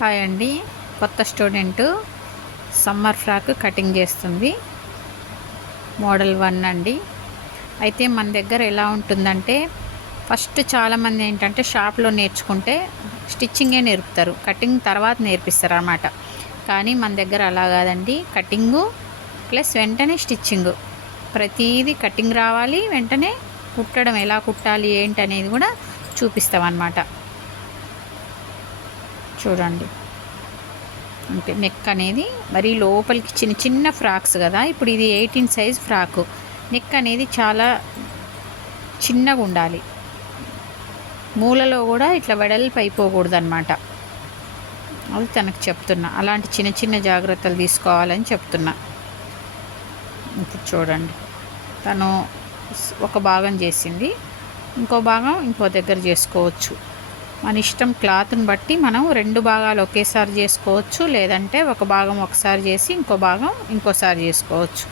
Hi అండి. కొత్త student summer frock cutting చేస్తుంది. మోడల్ 1 అండి. అయితే మన దగ్గర ఎలా ఉంటుందంటే ఫస్ట్ చాలామంది ఏంటంటే షాప్లో నేర్చుకుంటే స్టిచ్చింగే నేర్పుతారు, కటింగ్ తర్వాత నేర్పిస్తారు అన్నమాట. కానీ మన దగ్గర అలా కాదండి. కటింగు ప్లస్ వెంటనే స్టిచ్చింగు, ప్రతిదీ కటింగ్ రావాలి, వెంటనే కుట్టడం ఎలా కుట్టాలి ఏంటి అనేది కూడా చూపిస్తాం అన్నమాట. చూడండి, అంటే నెక్ అనేది మరి లోపలికి చిన్న చిన్న ఫ్రాక్స్ కదా. ఇప్పుడు ఇది 18 సైజ్ ఫ్రాకు. నెక్ అనేది చాలా చిన్నగా ఉండాలి, మూలలో కూడా ఇట్లా వెడల్పు అయిపోకూడదు అనమాట. అది తనకు చెప్తున్నా, అలాంటి చిన్న చిన్న జాగ్రత్తలు తీసుకోవాలని చెప్తున్నా. ఇప్పుడు చూడండి, తను ఒక భాగం చేసింది, ఇంకో భాగం ఇంకో దగ్గర చేసుకోవచ్చు. మన ఇష్టం. క్లాత్ని బట్టి మనం 2 భాగాలు ఒకేసారి చేసుకోవచ్చు, లేదంటే ఒక భాగం ఒకసారి చేసి ఇంకో భాగం ఇంకోసారి చేసుకోవచ్చు.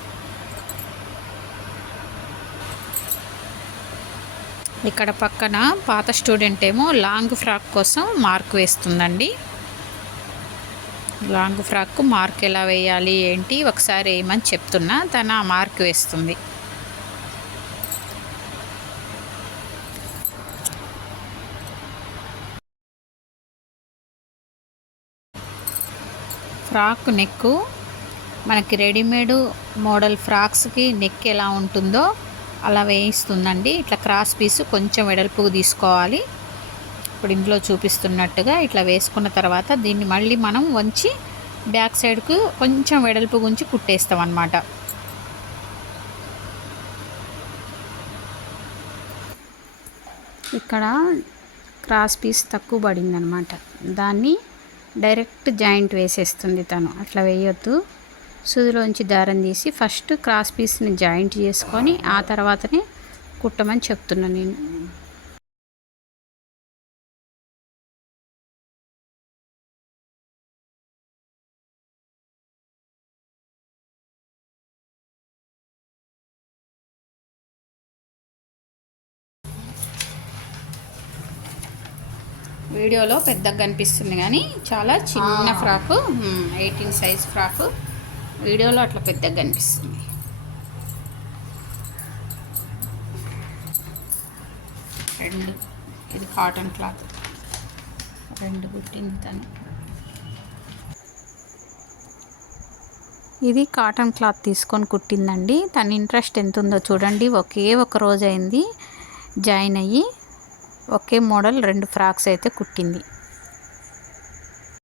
ఇక్కడ పక్కన పాత స్టూడెంట్ ఏమో లాంగ్ ఫ్రాక్ కోసం మార్క్ వేస్తుందండి. లాంగ్ ఫ్రాక్ మార్క్ ఎలా వేయాలి ఏంటి ఒకసారి వేయమని చెప్తున్నా, తను ఆ మార్క్ వేస్తుంది. ఫ్రాక్ నెక్ మనకి రెడీమేడ్ మోడల్ ఫ్రాక్స్కి నెక్ ఎలా ఉంటుందో అలా వేయిస్తుందండి. ఇట్లా క్రాస్ పీసు కొంచెం వెడల్పుగా తీసుకోవాలి. ఇప్పుడు ఇందులో చూపిస్తున్నట్టుగా ఇట్లా వేసుకున్న తర్వాత దీన్ని మళ్ళీ మనం వంచి బ్యాక్ సైడ్కు కొంచెం వెడల్పు గుంచి కుట్టేస్తాం అన్నమాట. ఇక్కడ క్రాస్ పీస్ తక్కువ పడింది అనమాట, దాన్ని డైరెక్ట్ జాయింట్ వేసేస్తుంది తను. అట్లా వేయొద్దు, సూదిలోంచి దారం తీసి ఫస్ట్ క్రాస్ పీస్ని జాయింట్ చేసుకొని ఆ తర్వాతనే కుట్టమని చెప్తున్నా నేను. వీడియోలో పెద్దగా కనిపిస్తుంది కానీ చాలా చిన్న ఫ్రాకు, 18 సైజ్ ఫ్రాకు. వీడియోలో అట్లా పెద్దగా కనిపిస్తుంది. ఇది కాటన్ క్లాత్ 2 కుట్టింది తను. ఇది కాటన్ క్లాత్ తీసుకొని కుట్టిందండి. తన ఇంట్రెస్ట్ ఎంత ఉందో చూడండి. ఒకే ఒక రోజు అయింది జాయిన్ అయ్యి, ఒకే మోడల్ 2 ఫ్రాక్స్ అయితే కుట్టింది.